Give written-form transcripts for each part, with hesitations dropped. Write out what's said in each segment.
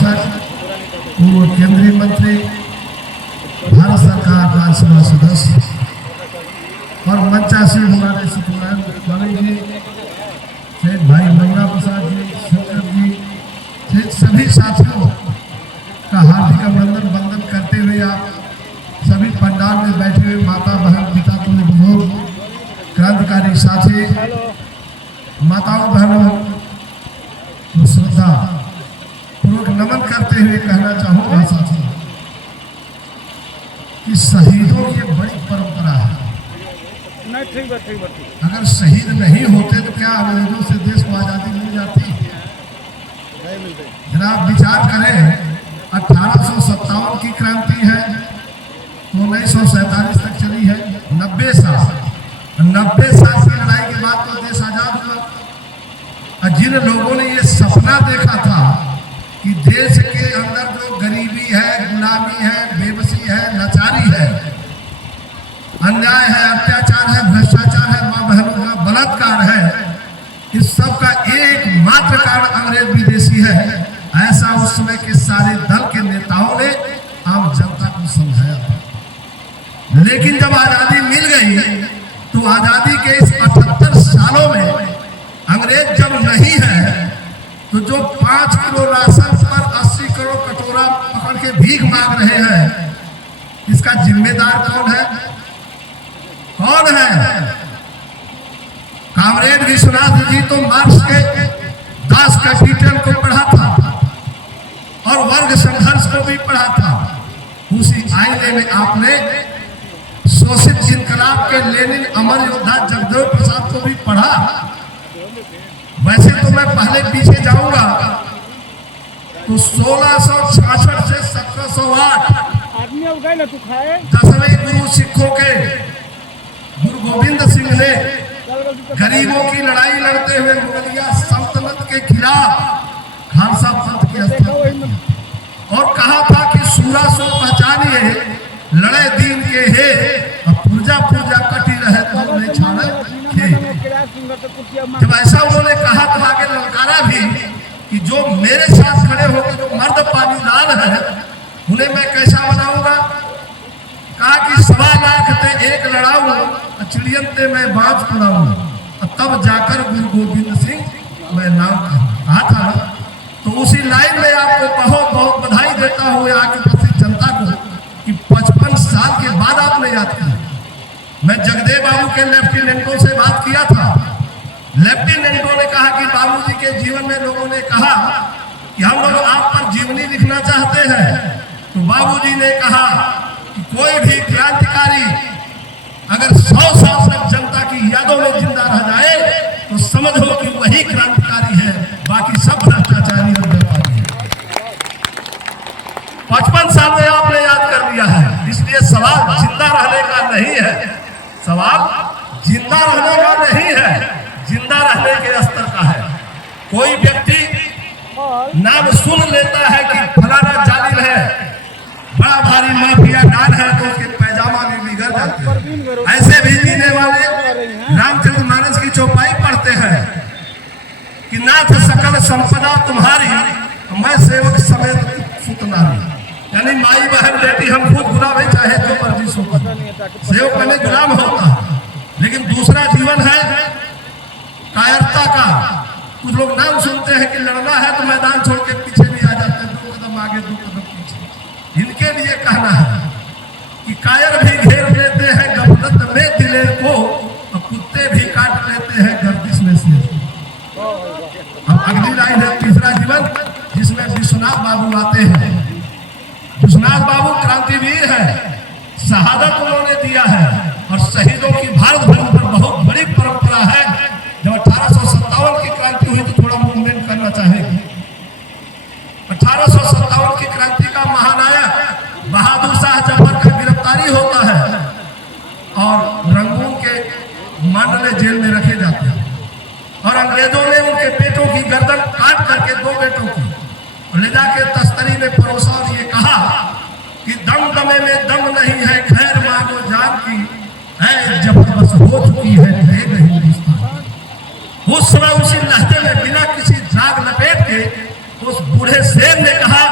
सांसद, पूर्व केंद्रीय मंत्री, भारत सरकार राज्यसभा सदस्य और मंचा से हमारे जी, शेख भाई मंगला प्रसाद जी, शंकर जी, सभी साथियों का हार्दिक अभिनंदन वंदन करते हुए आप सभी पंडाल में बैठे हुए माता बहन पिता तुल्य बुजुर्ग क्रांतिकारी साथी माताओं बहनों को श्रद्धा पूर्वक नमन करते हुए कहना चाहूँगा साथियों कि शहीदों की एक बड़ी परंपरा है। अगर शहीद नहीं होते तो क्या अंग्रेजों से देश को आज़ादी मिल जाती? जरा आप विचार करें, 1857 की क्रांति है तो 1947 तक चली है, 90 साल की लड़ाई के बाद तो देश आजाद हुआ। और जिन लोगों ने ये सपना देखा था कि देश के अंदर जो गरीबी है, गुलामी है, बेबसी है, लाचारी है, अन्याय है, अत्याचार है, भ्रष्टाचार है, मां बहनों का बलात्कार है, इस सब का एकमात्र कारण अंग्रेज विदेशी है, ऐसा उस समय के सारे दल के नेताओं ने आम जनता को समझाया था। लेकिन जब आजादी मिल गई तो आजादी के इस 78 सालों में अंग्रेज जब नहीं है तो जो 5 किलो राशन पर 80 करोड़ कटोरा पकड़ के भीख मांग रहे हैं, इसका जिम्मेदार कौन है? कौन है? कामरेड विश्वनाथ जी तो मार्क्स के 10 कैपिटल को पढ़ा था और वर्ग संघर्ष को भी पढ़ा था। उसी आईने में आपने शोषित इनकलाब के लेनिन अमर योद्धा जगदेव प्रसाद को भी पढ़ा। वैसे तो मैं पहले पीछे जाऊंगा तो 1666 से 1708 10वें गुरु सिखों के गुरु गोविंद सिंह ने गरीबों की लड़ाई लड़ते हुए मुगलिया सल्तनत के खिलाफ खालसा पंथ की स्थापना और कहा था कि सूरा सो पहचानिए लड़े दीन के हे और पूजा कटी रहे तो नहीं छाड़े थे। जब ऐसा उन्होंने कहा तो आगे ललकारा भी कि जो मेरे साथ खड़े होकर जो मर्द पानीदार है उन्हें मैं कैसा बनाऊंगा? कहा कि 1.25 लाख ते एक लड़ाऊं, चिड़ियन ते मैं बाज पड़ाऊं, तब जाकर गुरु गोविंद सिंह मैं नाम कहा था ना। तो उसी लाइन में आपको बहुत बहुत बधाई देता हुआ आगे उपस्थित जनता को कि 55 साल के बाद आपने याद किया। मैं जगदेव बाबू के लेफ्टिनेंटों से बात किया था। लेफ्टिनेंटों ने कहा कि बाबूजी के जीवन में लोगों ने कहा कि हम लोग आप पर जीवनी लिखना चाहते हैं। तो बाबूजी ने कहा कि कोई भी क्रांतिकारी अगर 100 साल तक जनता की यादों में जिंदा रह जाए तो समझ लो कि वही क्रांतिकारी है, बाकी सब भ्रष्टाचारी और व्यापारी है। 55 साल में आपने याद कर लिया है, इसलिए सवाल जिंदा रहने का नहीं है, सवाल जिंदा रहने का नहीं है, जिंदा रहने के स्तर का है। कोई व्यक्ति नाम सुन लेता है कि फलाना जालिम है, बड़ा भारी माफिया डाल है तो उसके पैजामा भी बिगड़ जाते हैं। ऐसे भी जीने वाले रामचरितमानस की चौपाई पढ़ते हैं कि नाथ सकल संपदा तुम्हारी, मैं सेवक समेत सुतनारी। यानी माई बहन बेटी हम खुद गुलाम है, चाहे जो मर्जी सो सेवक पहले गुलाम होता है, लेकिन दूसरा जीवन है कायरता का। कुछ लोग नाम सुनते हैं कि लड़ना है तो मैदान छोड़ के पीछे भी आ जाते हैं, 2 कदम आगे 2 कदम पीछे। इनके लिए कहना है कि कायर भी घेर लेते हैं गफलत में दिले को, और कुत्ते भी काट लेते हैं गर्दिश में से। अब अगली लाइन है तीसरा जीवन, जिसमें विश्वनाथ बाबू आते हैं। विश्वनाथ बाबू क्रांतिवीर है, शहादत उन्होंने दिया है और शहीदों की भारत भर पर बहुत बड़ी परंपरा है। जब 1857 की क्रांति हुई तो थोड़ा मूवमेंट करना चाहेंगे। 1857 की क्रांति का महानायक बहादुर शाह जफर का गिरफ्तारी होता है और रंगून के मांडले जेल में रखे जाते हैं और अंग्रेजों ने उनके बेटों की गर्दन काट करके 2 बेटों की ले जाके तस्तरी में परोसा और ये कहा कि दम दमे में दम नहीं है, खैर मांगो जान की है, जफर बस हो चुकी है भेद हिंदुस्तान। उस समय उसी लहजे में बिना किसी झाग लपेट के उस बूढ़े शेर ने कहा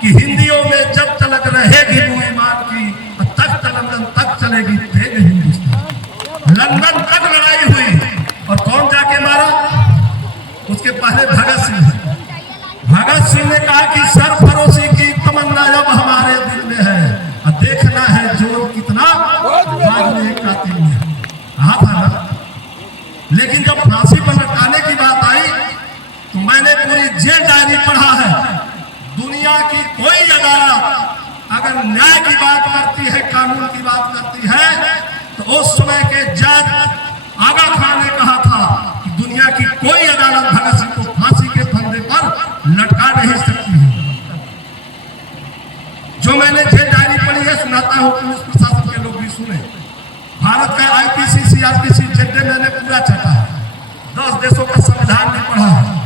कि हिंदियों में जब तलक रहेगी वो ईमान की, तख्त लंदन तक चलेगी तेग हिंदुस्तान। लंदन तक लड़ाई हुई और कौन जाके मारा? उसके पहले भगत सिंह। भगत सिंह ने कहा कि सरफरोशी की तमन्ना अब हमारे दिल में है, और देखना है जो कितना कातिल में कहा था ना। लेकिन जब फांसी पर लटकाने की बात आई तो मैंने पूरी जेल डायरी पढ़ा है। दुनिया की कोई अदालत अगर न्याय की बात करती है, कानून की बात करती है, तो उस समय के जज आगा खान ने कहा था कि दुनिया की कोई अदालत भगत सिंह को फांसी के फंदे पर लटका नहीं सकती है। जो मैंने जेल डायरी पढ़ी है सुनाता हूं, पुलिस प्रशासन के लोग भी सुने। भारत का आईपीसी सीआरपीसी जेडे मैंने पूरा चढ़ा है, 10 देशों का संविधान भी पढ़ा है।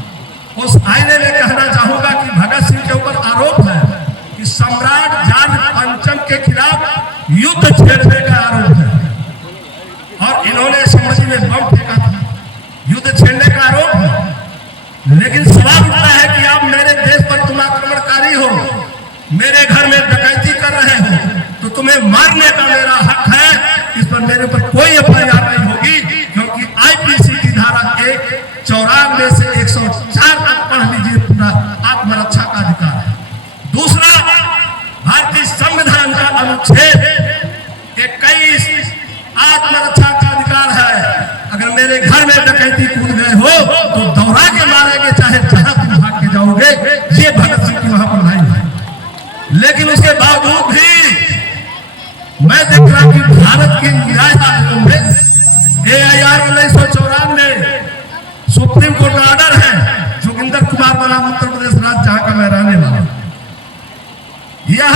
उस आईने में कहना चाहूंगा कि भगत सिंह के ऊपर आरोप है कि सम्राट जॉर्ज पंचम के खिलाफ युद्ध छेड़ने का आरोप है, और इन्होंने संमति में बम फेंका था, युद्ध छेड़ने का आरोप है। लेकिन सवाल उठता है कि आप मेरे देश पर तुम आक्रमणकारी हो, मेरे घर में डकैती कर रहे हो, तो तुम्हें मारने का मेरा हक है। इस पर मेरे ऊपर कोई एफआईआर नहीं होगी, क्योंकि आईपीसी की धारा 194 से 104 तक पढ़ लीजिए, पूरा आत्मरक्षा का अधिकार है। दूसरा, भारतीय संविधान का अनुच्छेद 21 आत्मरक्षा का अधिकार है। अगर मेरे घर में डकैती कूद गए हो तो दौड़ा के मारेंगे, चाहे जहां तुम भाग के जाओगे। ये भगत सिंह की वहां पर लाइन है। लेकिन उसके बावजूद भी मैं देख रहा हूं कि भारत के न्यायालयों में AIR 1994 सुप्रीम कोर्ट का ऑर्डर है। जोगिंदर कुमार बनाम उत्तर प्रदेश राज्य जहां का मैं रहने वाला हूं, यह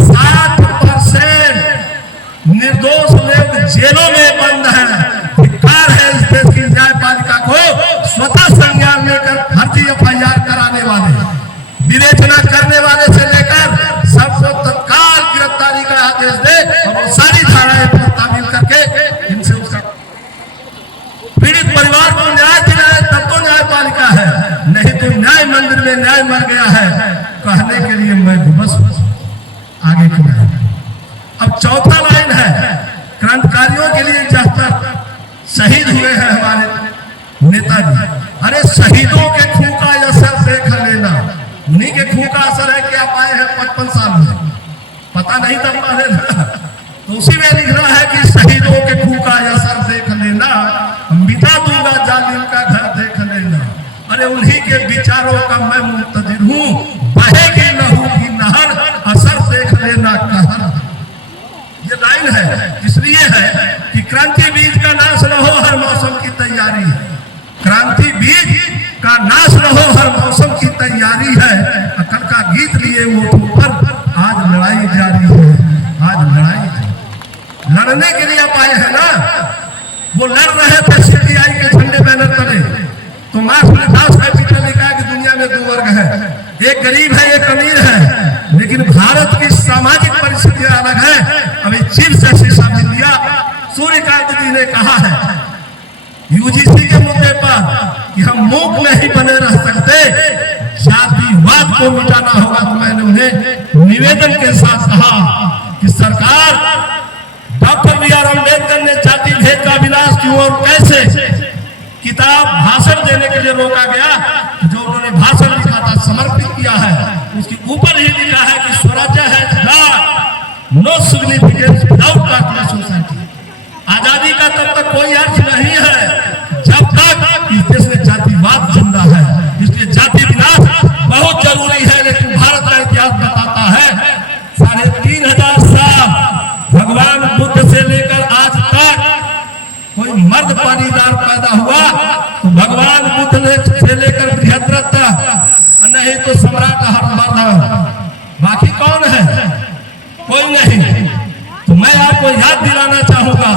60% निर्दोष लोग जेलों में बंद है। धिक्कार है इस देश की न्यायपालिका को स्वतः संज्ञान लेकर फर्जी एफआईआर कराने वाले, विवेचना करने वाले से लेकर सबको तत्काल गिरफ्तारी का आदेश दे और सारी धाराएं पर तामील करके इनसे उसका पीड़ित परिवार को न्याय दिलाए, तब तो न्यायपालिका है। नहीं तो न्याय मंदिर में न्याय मर गया है कहने के लिए मैं बस आगे खड़ा हूं। अब चौथा लाइन है, क्रांतिकारियों के लिए जहां पर शहीद हुए हैं हमारे नेताजी, अरे शहीदों के खून का असर देख लेना। उन्हीं के खून का असर है कि आप आए हैं 55 साल में, पता नहीं था पहले ना। तो उसी में लिख रहा है कि शहीदों के खून का असर देख लेना, मिटा दूंगा जालिम का घर देख लेना। अरे उन्हीं के विचारों का मैं मुंतजिर हूँ, बहेगी लहू की नहर, असर देख लेना कहर। ये लाइन है, इसलिए है कि क्रांति बीज का नाश न हो, हर मौसम की तैयारी है। क्रांति बीज का नाश न हो, हर मौसम की तैयारी है। अकल का गीत लिए वो ऊपर, आज लड़ाई जारी है, आज लड़ाई है। लड़ने के लिए आप आए हैं ना, वो लड़ रहे थे CPI के झंडे बैनर तले, तो मार्क्स ने दास कैपिटल लिखा कि दुनिया में 2 वर्ग है, एक गरीब है एक अमीर है। लेकिन भारत की सामाजिक परिस्थितियां अलग है। अभी chief justice of India Suryakant ji ने कहा है UGC के मुद्दे पर कि हम मूक नहीं बने रह सकते, जातिवाद को मिटाना होगा। तो मैंने उन्हें निवेदन के साथ कहा कि सरकार, डॉक्टर BR अम्बेडकर ने जाति भेद का विनाश क्यों और कैसे किताब भाषण देने के लिए रोका गया, जो उन्होंने भाषण लिखा था समर्पित किया है, उसके ऊपर ही लिखा है कि स्वराज्य है no significance without caste society. आजादी का तब तक कोई अर्थ नहीं है जब तक इस देश में जातिवाद जिंदा है। इसलिए जाति विनाश बहुत जरूरी है। लेकिन भारत का इतिहास बताता है 3500 साल भगवान बुद्ध से लेकर आज तक कोई मर्द पानीदार पैदा हुआ तो भगवान बुद्ध से लेकर बृहद्रथ तक, नहीं तो सम्राट हर मर्द। बाकी कौन है? कोई नहीं। तो मैं आपको याद दिलाना चाहूंगा,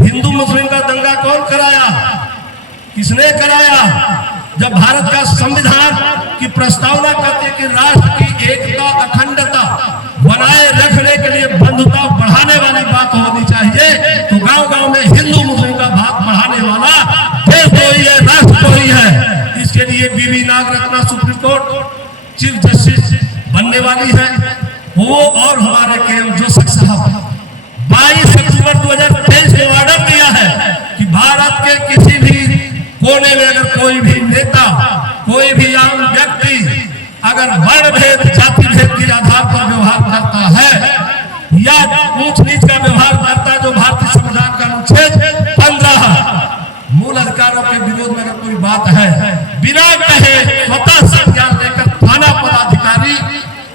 हिंदू मुस्लिम का दंगा कौन कराया, किसने कराया? जब भारत का संविधान की प्रस्तावना करते कि राष्ट्र की एकता अखंडता बनाए रखने के लिए बंधुता बढ़ाने वाली बात होनी चाहिए, तो गांव-गांव में हिंदू मुस्लिम का भाग बढ़ाने वाला देश तो ही है, राष्ट्र तो ही है। इसके लिए बीवी Nagarathna supreme court chief police बनने वाली है, वो और हमारे केएम जोसक साहब 22 अक्टूबर 2023 में ऑर्डर दिया है कि भारत के किसी भी कोने में अगर कोई भी नेता, कोई भी आम व्यक्ति अगर वर्ण भेद, जाति भेद के आधार पर व्यवहार करता है या ऊंच नीच का व्यवहार करता है, जो भारतीय संविधान का अनुच्छेद 15 मूल अधिकारों के विरोध में अगर कोई बात है, बिना कहे स्वतः संज्ञान लेकर थाना पदाधिकारी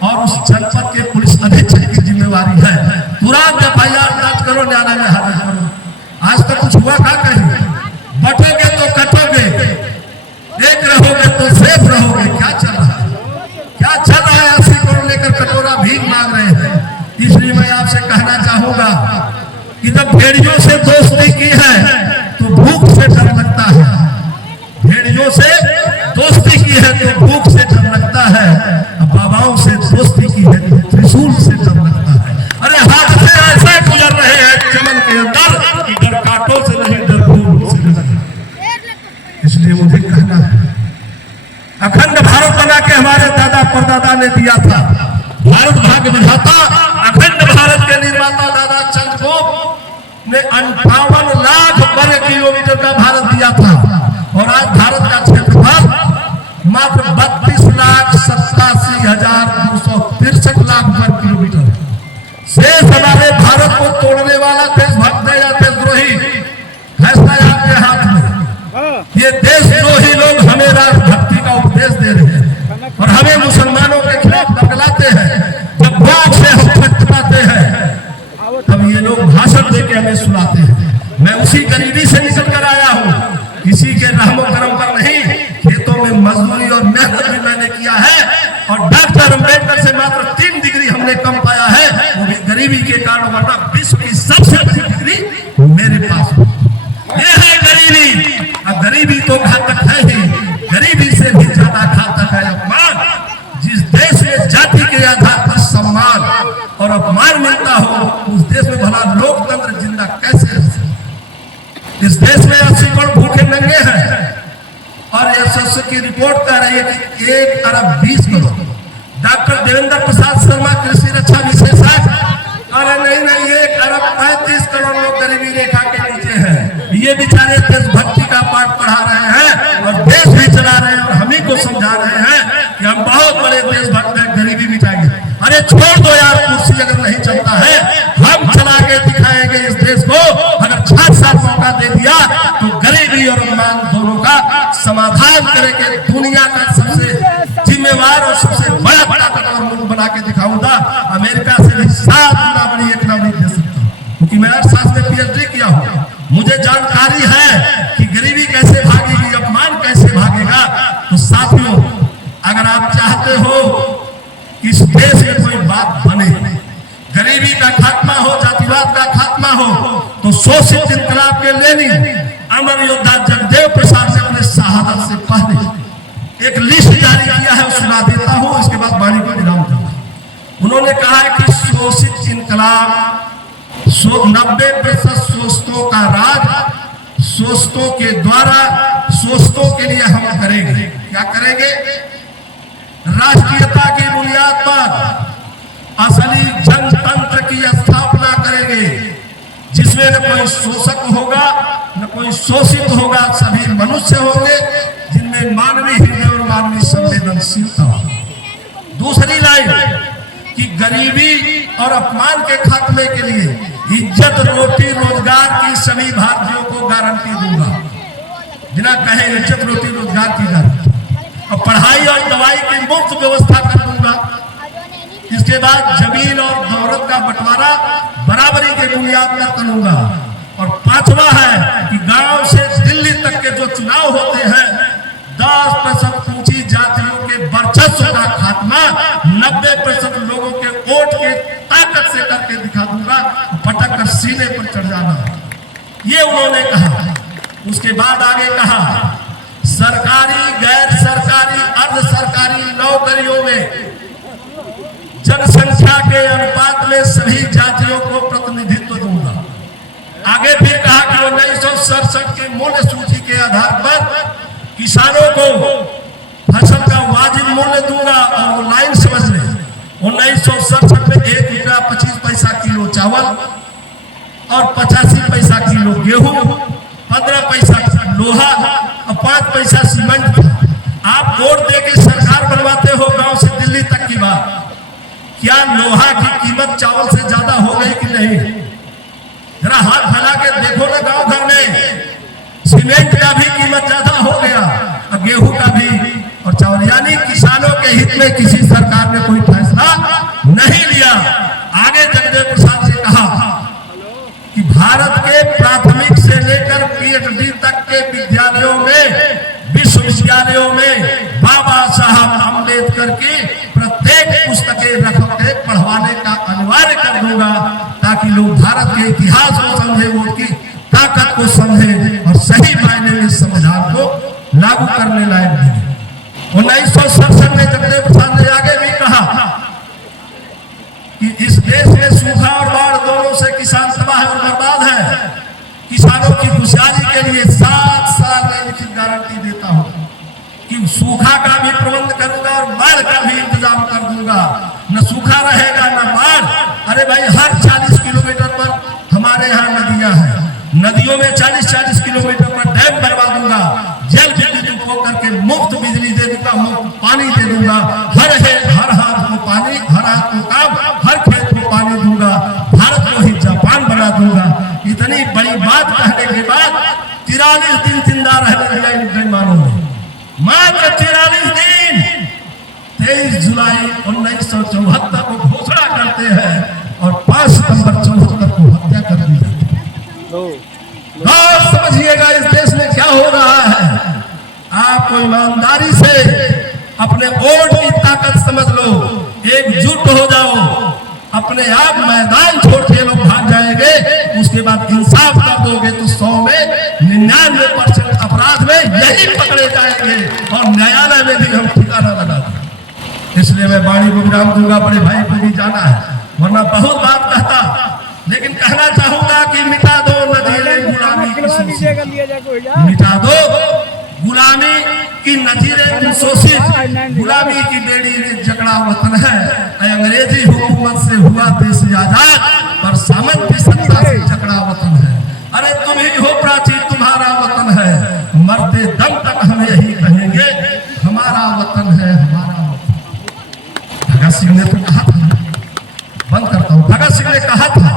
और उस जनपद के पुलिस अधीक्षक की जिम्मेवारी है, तुरंत FIR दर्ज करो, न्यायालय में हाजिर करो। आज तक कुछ हुआ का कहीं? बटोगे तो कटोगे, एक रहोगे तो सेफ रहोगे। क्या चल रहा है, क्या चल रहा है? 80 करोड़ लेकर कटोरा भीख मांग रहे हैं। इसलिए मैं आपसे कहना चाहूंगा कि जब भेड़ियों से दोस्ती की है तो भूख से डर लगता है, भेड़ियों से दोस्ती की है तो भूख से डर लगता है, बाबाओं से दोस्ती की है तो त्रिशूल से डर लगता है। अरे हाथ से ऐसे गुजर रहे हैं चमन के अंदर कि डर कांटों से नहीं, डर फूल से डर। इसलिए मुझे कहना है, अखंड भारत बना के हमारे दादा परदादा ने दिया था। भारत भाग्य विधाता, अखंड भारत के निर्माता दादा चंद्रगुप्त ने 58 लाख वर्ग किलोमीटर का भारत दिया था, और आज भारत का क्षेत्रफल मात्र 32,87,263 लाख वर्ग किलोमीटर। शेष हमारे भारत को तोड़ने वाला देशभक्त है या देशद्रोही, फैसला आपके हाथ में। ये देशद्रोही लोग हमें राष्ट्रभक्ति का उपदेश दे रहे हैं और हमें मुसलमानों के खिलाफ बगलाते हैं। जब बात से हम थकते हैं तब ये लोग भाषण देके हमें सुनाते हैं। मैं उसी गरीबी से निकल कर आया हूँ, किसी के रहमो करम पर नहीं। खेतों में मजदूरी और मेहनत भी मैंने किया है, और डॉक्टर अम्बेडकर से मात्र 3 डिग्री हमने कम पाया है, वो भी गरीबी के कारण, वरना विश्व की सबसे बड़ी डिग्री मेरे पास। ये है गरीबी, और गरीबी तो घातक है ही, गरीबी से भी ज्यादा घातक है अपमान। जिस देश में जाति के आधार पर सम्मान और अपमान मिलता हो, उस देश में भला लोकतंत्र जिंदा कैसे रह सकता? इस देश में 80 करोड़ भूखे नंगे हैं, और एसएसओ की रिपोर्ट कह रही है कि 1 अरब 20 करोड़। डॉक्टर देवेंद्र प्रसाद शर्मा कृषि रक्षा विशेषज्ञ, अरे नहीं, 1 अरब 35 करोड़ लोग गरीबी रेखा के नीचे हैं। ये बेचारे देशभक्ति का पाठ पढ़ा रहे हैं और देश भी चला रहे हैं, और हम ही को समझा रहे हैं कि हम बहुत बड़े देशभक्त हैं, गरीबी मिटाएंगे। अरे छोड़ दो यार, कुर्सी अगर नहीं चलता है, हम चला के दिखाएंगे इस देश को। अगर 6 साल मौका दे दिया तो गरीबी और अपमान दोनों का समाधान करेंगे। दुनिया का सबसे जिम्मेवार और सबसे बड़ा ताकतवर मुल्क बना के दिखाऊंगा। अमेरिका से भी 7 गुना बड़ी इकोनॉमी दे सकता हूँ, क्योंकि मैं अर्थशास्त्र में PhD किया हूँ। मुझे जानकारी है कि गरीबी कैसे भागेगी, अपमान कैसे भागेगा। तो साथियों, अगर आप चाहते हो कि इस देश में कोई बात बने, गरीबी का खात्मा हो, जातिवाद का खात्मा हो, तो शोषित इनकलाब के लेनिन अमर योद्धा जगदेव प्रसाद ने अपने शहादत से पहले एक लिस्ट जारी किया है, सुना देता हूं, इसके बाद वाणी को विराम दूंगा। उन्होंने कहा है कि शोषित इनकलाब 90% शोषितों का राज, शोषितों के द्वारा, शोषितों के लिए हम करेंगे। क्या करेंगे? राष्ट्रीयता की बुनियाद पर असली जनतंत्र की स्थापना करेंगे, जिसमें न कोई शोषक होगा न कोई शोषित होगा, सभी मनुष्य होंगे जिनमें मानवीय हृदय और मानवीय संवेदनशीलता हो। दूसरी लाइन कि गरीबी और अपमान के खात्मे के लिए इज्जत, रोटी, रोजगार की सभी भारतीयों को गारंटी दूंगा। बिना कहे इज्जत, रोटी, रोजगार की गारंटी, और पढ़ाई और दवाई की मुफ्त व्यवस्था कर दूंगा। इसके बाद जमीन और दौलत का बंटवारा बराबरी के बुनियाद पर करूंगा। और 5वां है कि गांव से दिल्ली तक के जो चुनाव होते हैं, 10% ऊंची जातियों के वर्चस्व का खात्मा 90% लोगों के वोट के ताकत से करके दिखा दूंगा। पटक कर सीने पर चढ़ जाना, ये उन्होंने कहा। उसके बाद आगे कहा, सरकारी, गैर सरकारी, अर्ध सरकारी नौकरियों में जनसंख्या के अनुपात में सभी जातियों को प्रतिनिधित्व दूंगा। आगे फिर कहा कि 1967 की मूल्य सूची के आधार पर किसानों को फसल का वाजिब मूल्य दूंगा और वो लाइन समझ ले। 1967 में 1 रुपया 25 पैसा किलो चावल और 85 पैसा किलो गेहूं, 15 पैसा लोहा और 5 पैसा सीमेंट था। आप वोट दे के सरकार बनवाते हो गांव से दिल्ली तक की बात, क्या लोहा की कीमत चावल से ज्यादा हो गई कि नहीं? जरा हाथ फैला के देखो ना, गांव घर में सीमेंट का भी कीमत ज्यादा हो गया और गेहूं का भी और चावल। यानी किसानों के हित में किसी सरकार ने कोई फैसला नहीं लिया। आगे जगदेव प्रसाद ने कहा कि भारत के प्राथमिक से लेकर PhD तक के विद्यालयों में, विश्वविद्यालयों में बाबा साहब अम्बेडकर की प्रत्येक पुस्तकें रख के पढ़वाने का अनिवार्य कर दूंगा, ताकि लोग भारत के इतिहास को समझे, उनकी ताकत को समझे और सही मायने में संविधान को लागू करने लायक बने। 1967 में जगदेव प्रसाद ने आगे भी कहा कि इस देश में सूखा और बाढ़ दोनों से किसान तबाह और बर्बाद है। किसानों की खुशहाली के लिए 7 साल में लिखित गारंटी देता हूं कि सूखा का भी प्रबंध करूंगा और बाढ़ का भी इंतजाम कर दूंगा। न सूखा रहेगा न बाढ़। अरे भाई, हर 40 किलोमीटर पर हमारे यहाँ नदियां हैं, नदियों में 40-40 किलोमीटर पर डैम बनवा दूंगा, जल विद्युत उपयोग करके मुफ्त बिजली दे दूंगा, मुफ्त पानी दे दूंगा, हर हाथ को पानी, हर हाथ को काम, हर खेत को पानी दूंगा, भारत को ही जापान बना दूंगा। इतनी बड़ी बात कहने के बाद 43 दिन जिंदा रहने दिया इन बेईमानों ने, मात्र 43 दिन। 23 जुलाई 1974 को घोषणा करते हैं और 5 सितंबर 74 को हत्या कर दी जाती है। और समझिएगा इस देश में क्या हो रहा है। आप ईमानदारी से अपने वोट की ताकत समझ लो, एकजुट हो जाओ, अपने आप मैदान छोड़ के लोग भाग जाएंगे। उसके बाद इंसाफ कर दोगे तो 100 में 99% अपराध में यही पकड़े जाएंगे और न्यायालय में भी हम ठिकाना लगा देंगे। इसलिए मैं वाणी को विराम दूंगा, बड़े भाई को भी जाना है, वरना बहुत बात कहता, लेकिन कहना चाहूंगा कि मिटा दो नजीरें गुलामी की, मिटा दो गुलामी की नजीरें शोषित, गुलामी की बेड़ी में जकड़ा वतन है। अंग्रेजी हुकूमत से हुआ देश आजाद, पर सामंती सत्ता से जकड़ा वतन है। अरे तुम ही हो प्राचीन, तुम्हारा वतन है, मरते दम तक हम यही कहेंगे, हमारा वतन है, हमारा वतन। भगत सिंह ने तो कहा था, बंद करता हूँ, भगत सिंह ने कहा था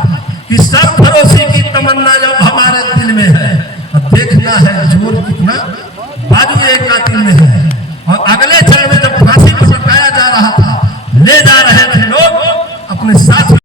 कि सरफरोशी की तमन्ना जब हमारे दिल में है, और देखना है जोर कितना बाजू एक का दिल में है। और अगले चरण में जब फांसी पर लटकाया जा रहा था, ले जा रहे थे लोग अपने साथ